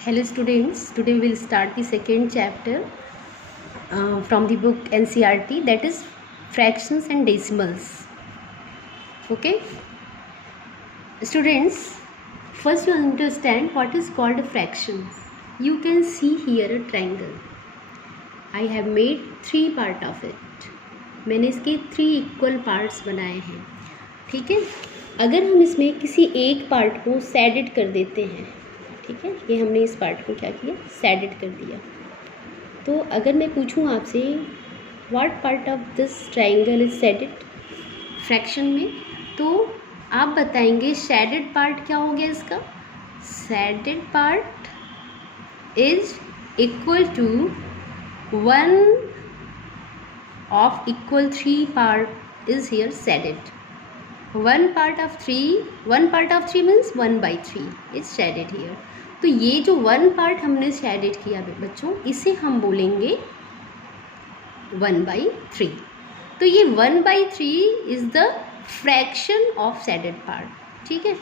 Hello students, today we will start the second chapter from the book NCERT, that is fractions and decimals. Okay students, first you understand what is called a fraction. You can see here a triangle. I have made 3 part of it. मैंने इसके 3 equal parts बनाए हैं. ठीक है, अगर हम इसमें किसी एक पार्ट को सैडेड कर देते हैं, ठीक है, ये हमने इस पार्ट को क्या किया, सैडेड कर दिया. तो अगर मैं पूछूं आपसे what part of this triangle is shaded fraction में, तो आप बताएंगे सैडेड पार्ट क्या हो गया इसका. Shaded part is equal to 1 of equal 3 part is here shaded. 1 part of 3 means 1/3 is shaded here. तो ये जो 1 part हमने shaded किया बच्चों, इसे हम बोलेंगे 1/3. तो ये 1/3 is the fraction of shaded part. ठीक है,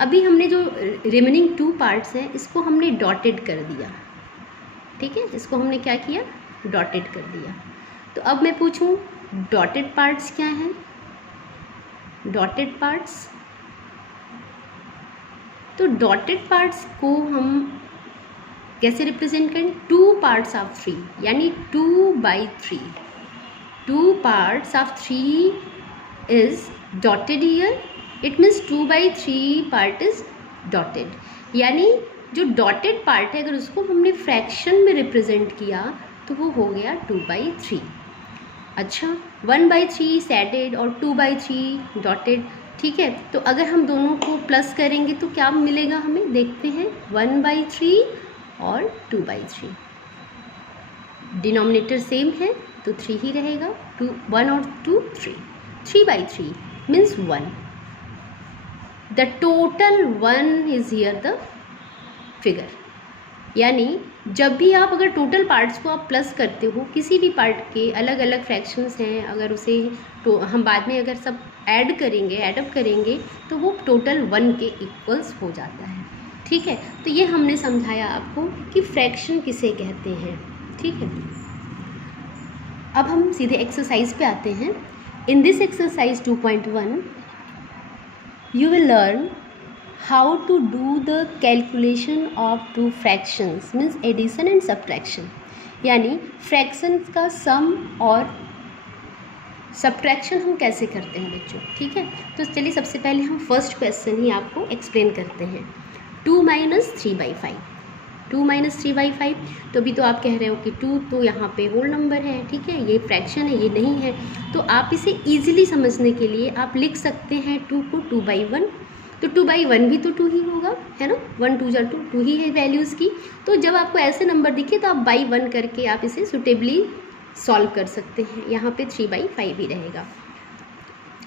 अभी हमने जो रिमेनिंग 2 parts हैं इसको हमने डॉटेड कर दिया. ठीक है, इसको हमने क्या किया, डॉटेड कर दिया. तो अब मैं पूछूं डॉटेड पार्ट्स क्या हैं. डॉटेड पार्ट्स, तो डॉटेड पार्ट्स को हम कैसे रिप्रेजेंट करें. 2 parts of 3 यानी 2/3. 2 parts of 3 is dotted here. It means 2/3 part is dotted. यानी जो डॉटेड पार्ट है अगर उसको हमने फ्रैक्शन में रिप्रेजेंट किया तो वो हो गया 2/3. अच्छा, 1/3 सैडेड और 2/3 डॉटेड. ठीक है, तो अगर हम दोनों को प्लस करेंगे तो क्या मिलेगा हमें, देखते हैं. 1/3 और 2/3, डिनोमिनेटर सेम है तो 3 ही रहेगा. 1 और 2 3. 3/3 means 1. The total 1 is here the figure. यानी जब भी आप अगर टोटल पार्ट्स को आप प्लस करते हो, किसी भी पार्ट के अलग अलग फ्रैक्शंस हैं, अगर उसे तो हम बाद में अगर सब ऐड करेंगे, एडअप करेंगे तो वो टोटल 1 के इक्वल्स हो जाता है. ठीक है, तो ये हमने समझाया आपको कि फ्रैक्शन किसे कहते हैं. ठीक है, अब हम सीधे एक्सरसाइज पे आते हैं. In this exercise 2.1 you will learn how to do the calculation of 2 fractions means addition and subtraction. यानी फ्रैक्शंस का सम और सब्ट्रैक्शन हम कैसे करते हैं बच्चों. ठीक है, तो चलिए सबसे पहले हम फर्स्ट क्वेश्चन ही आपको एक्सप्लेन करते हैं. 2 - 3/5. 2 - 3/5. तो अभी तो आप कह रहे हो कि 2 तो यहाँ पे होल नंबर है. ठीक है, ये फ्रैक्शन है, ये नहीं है. तो आप इसे ईजिली समझने के लिए आप लिख सकते हैं 2 को 2/1. तो 2/1 भी तो 2 ही होगा, है ना. 1 2 = 2 ही है वैल्यूज़ की. तो जब आपको ऐसे नंबर दिखे तो आप बाई 1 करके आप इसे सुटेबली सॉल्व कर सकते हैं. यहाँ पे 3/5 ही रहेगा.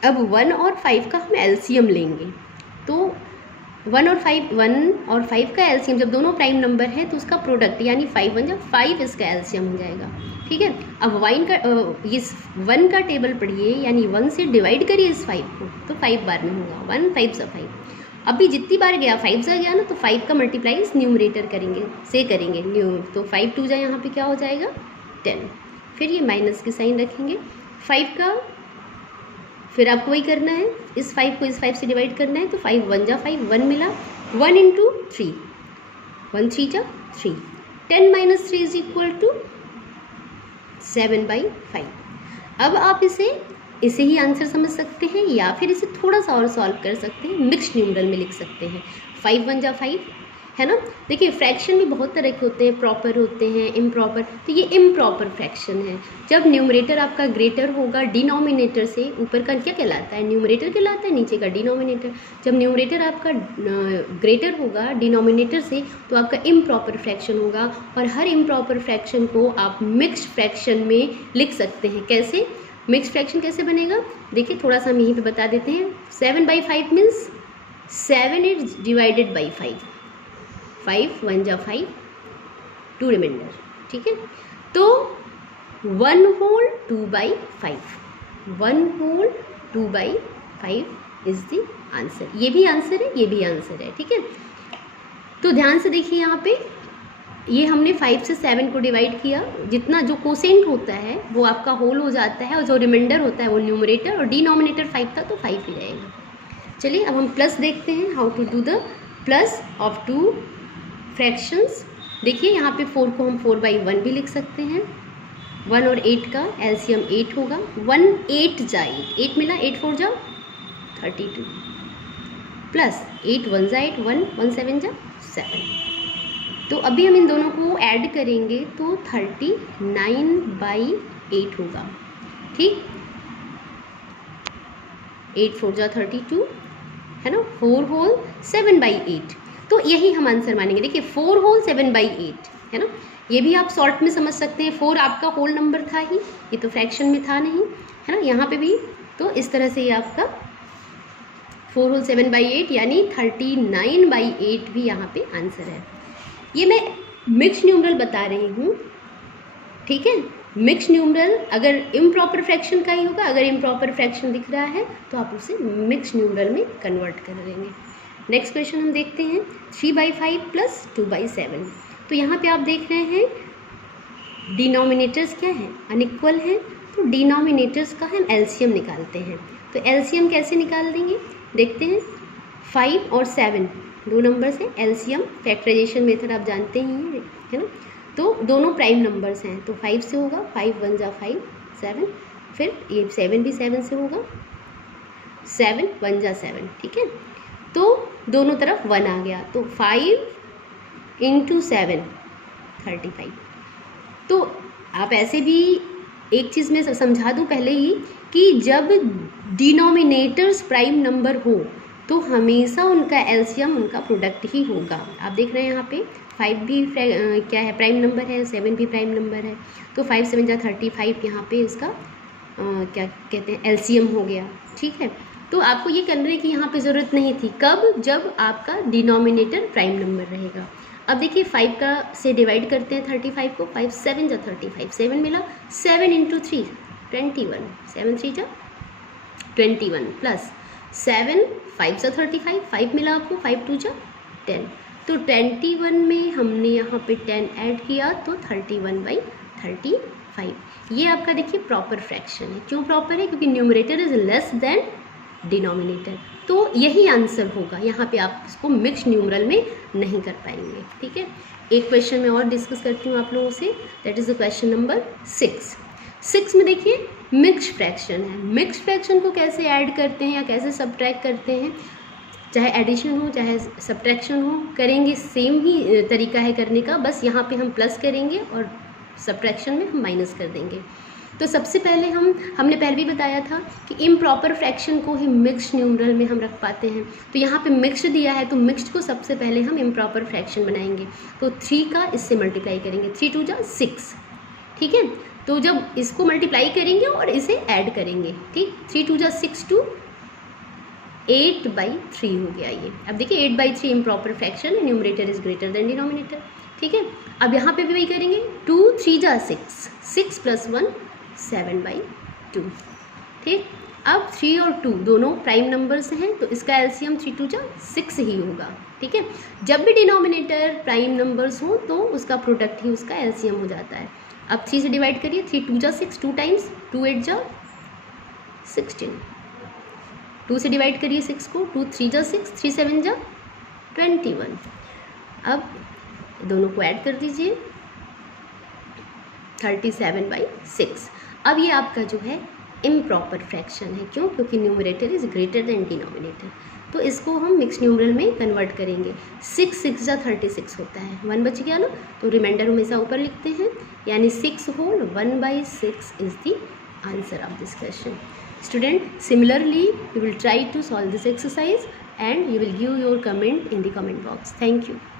अब 1 और 5 का हम एलसीएम लेंगे. तो 1 और 5 का एलसीएम जब दोनों प्राइम नंबर है तो उसका प्रोडक्ट यानी 5 1 जब 5 इसका एलसीएम हो जाएगा. ठीक है, अब इस 1 का टेबल पढ़िए, यानी 1 से डिवाइड करिए इस 5 को तो 5 बार में होगा. 1 5 × 5. अभी जितनी बार गया 5 से गया ना, तो 5 का मल्टीप्लाई इस न्यूमरेटर करेंगे. तो 5 2 जा यहाँ पे क्या हो जाएगा 10. फिर ये माइनस के साइन रखेंगे. 5 का फिर आपको वही करना है, इस 5 को इस 5 से डिवाइड करना है. तो 5 1 × 5 1 मिला. 1 × 3 1 3 × 3. 10 - 3 = 7/5. अब आप इसे ही आंसर समझ सकते हैं या फिर इसे थोड़ा सा और सॉल्व कर सकते हैं. मिक्स्ड न्यूमरल में लिख सकते हैं. 5 1 × 5 है ना. देखिए फ्रैक्शन भी बहुत तरह के होते हैं, प्रॉपर होते हैं, इम्प्रॉपर. तो ये इम्प्रॉपर फ्रैक्शन है. जब न्यूमरेटर आपका ग्रेटर होगा डिनोमिनेटर से, ऊपर का क्या कहलाता है, न्यूमरेटर कहलाता है, नीचे का डिनोमिनेटर. जब न्यूमरेटर आपका ग्रेटर होगा डिनोमिनेटर से तो आपका इम्प्रॉपर फ्रैक्शन होगा. और हर इम्प्रॉपर फ्रैक्शन को आप मिक्स्ड फ्रैक्शन में लिख सकते हैं. कैसे मिक्स्ड फ्रैक्शन कैसे बनेगा, देखिए थोड़ा सा हम यहीं पे बता देते हैं. 7/5 means 7 is divided by 5. 5 1 × 5 2 remainder. ठीक है, तो 1 whole 2/5. 1 whole 2/5 is the answer. ये भी आंसर है, ये भी आंसर है. ठीक है, तो ध्यान से देखिए यहाँ पे ये हमने 5 से 7 को डिवाइड किया, जितना जो कोसेंट होता है वो आपका होल हो जाता है और जो रिमाइंडर होता है वो न्यूमरेटर, और डिनोमिनेटर 5 था तो 5 ही रहेगा। चलिए अब हम प्लस देखते हैं, how to do the plus of two fractions. देखिए यहाँ पे 4 को हम 4/1 भी लिख सकते हैं। 1 और 8 का एलसीएम 8 होगा। 1 8 जा 8 मिला, 8 4 जा 32 प्लस 8 1 जा 8 1 1 7 जा 7। तो अभी हम इन दोनों को ऐड करेंगे तो 39/8 होगा। ठीक, 8 4 जा 32 है ना, 4 होल 7/8। तो यही हम आंसर मानेंगे। देखिए 4 होल 7/8 है ना, ये भी आप शॉर्ट में समझ सकते हैं। 4 आपका होल नंबर था ही, ये तो फ्रैक्शन में था नहीं, है ना। यहाँ पे भी तो इस तरह से ये आपका 4 होल 7/8 यानी 39/8 भी यहाँ पे आंसर है। ये मैं मिक्स न्यूमरल बता रही हूँ, ठीक है। मिक्स न्यूमरल अगर इम्प्रॉपर फ्रैक्शन का ही होगा, अगर इम्प्रॉपर फ्रैक्शन दिख रहा है तो आप उसे मिक्स न्यूमरल में कन्वर्ट कर देंगे। नेक्स्ट क्वेश्चन हम देखते हैं 3/5 प्लस 2/7। तो यहाँ पे आप देख रहे हैं डिनोमिनेटर्स क्या है, अनइक्वल है, तो डिनोमिनेटर्स का हम एलसीएम निकालते हैं। तो एलसीएम कैसे निकाल देंगे देखते हैं। 5 और 7 दो नंबर्स हैं, एलसीएम फैक्टराइजेशन मेथड आप जानते ही हैं, है ना। तो दोनों प्राइम नंबर्स हैं, तो 5 से होगा, 5 1 जा 5 7, फिर ये 7 भी 7 से होगा, 7 1 जा 7, ठीक है। तो दोनों तरफ 1 आ गया, तो 5 × 7 35। तो आप ऐसे भी एक चीज़ में समझा दूँ पहले ही कि जब डिनोमिनेटर्स प्राइम नंबर हो तो हमेशा उनका एलसीएम उनका प्रोडक्ट ही होगा। आप देख रहे हैं यहाँ पे 5 भी क्या है, प्राइम नंबर है, 7 भी प्राइम नंबर है, तो 5 7 जा 35 यहाँ पे इसका क्या कहते हैं एलसीएम हो गया, ठीक है। तो आपको ये करने की यहाँ पे ज़रूरत नहीं थी, कब, जब आपका डिनोमिनेटर प्राइम नंबर रहेगा। अब देखिए 5 का से डिवाइड करते हैं 35 को, 5 7 जा 35, 7 मिला, 7 × 3 21, 7 3 जा 21 प्लस 7 5 जा 35, 5 मिला आपको, 5 2 जा 10। तो 21 में हमने यहाँ पे 10 ऐड किया तो 31/35। ये आपका देखिए प्रॉपर फ्रैक्शन है। क्यों प्रॉपर है? क्योंकि numerator is less than denominator, तो यही आंसर होगा। यहाँ पे आप इसको मिक्स न्यूमरल में नहीं कर पाएंगे, ठीक है। एक क्वेश्चन में और डिस्कस करती हूँ आप लोगों से, that is the question number 6 में देखिए मिक्स फ्रैक्शन है। मिक्स फ्रैक्शन को कैसे ऐड करते हैं या कैसे सब्ट्रैक्ट करते हैं, चाहे एडिशन हो चाहे सब्ट्रैक्शन हो, करेंगे सेम ही तरीका है करने का, बस यहाँ पे हम प्लस करेंगे और सब्ट्रैक्शन में हम माइनस कर देंगे। तो सबसे पहले हमने पहले भी बताया था कि इम्प्रॉपर फ्रैक्शन को ही मिक्स न्यूमरल में हम रख पाते हैं। तो यहाँ पे मिक्स्ड दिया है तो मिक्स्ड को सबसे पहले हम इम्प्रॉपर फ्रैक्शन बनाएंगे। तो 3 का इससे मल्टीप्लाई करेंगे, 3 2 जा 6, ठीक है। तो जब इसको मल्टीप्लाई करेंगे और इसे ऐड करेंगे, ठीक, 3 2 जा 6 2 8/3 हो गया ये। अब देखिए 8/3 इम्प्रॉपर फ्रैक्शन है, numerator is greater than denominator, ठीक है। अब यहाँ पे भी वही करेंगे, 2 3 जा 6, 6 + 1 7/2, ठीक। अब 3 और 2 दोनों प्राइम नंबर्स हैं तो इसका एलसीएम 3 2 जा 6 ही होगा, ठीक है। जब भी डिनोमिनेटर प्राइम नंबर्स हो तो उसका प्रोडक्ट ही उसका एलसीएम हो जाता है। अब 3 से डिवाइड करिए, 3 2 जा 6, 2 टाइम्स 2 8 जा 16, 2 से डिवाइड करिए 6 को, 2 3 जा 6, 3 7 जा 21। अब दोनों को ऐड कर दीजिए, 37/6। अब ये आपका जो है इम्प्रॉपर फ्रैक्शन है। क्यों? क्योंकि numerator is greater than denominator, तो इसको हम मिक्स न्यूमरल में कन्वर्ट करेंगे। 6 6 जा 36 होता है, 1 बच गया ना, तो रिमाइंडर हमेशा ऊपर लिखते हैं, यानी 6 whole 1/6 is the answer of this question. Student, similarly you will try to solve this exercise and you will give your comment in the comment box. Thank you.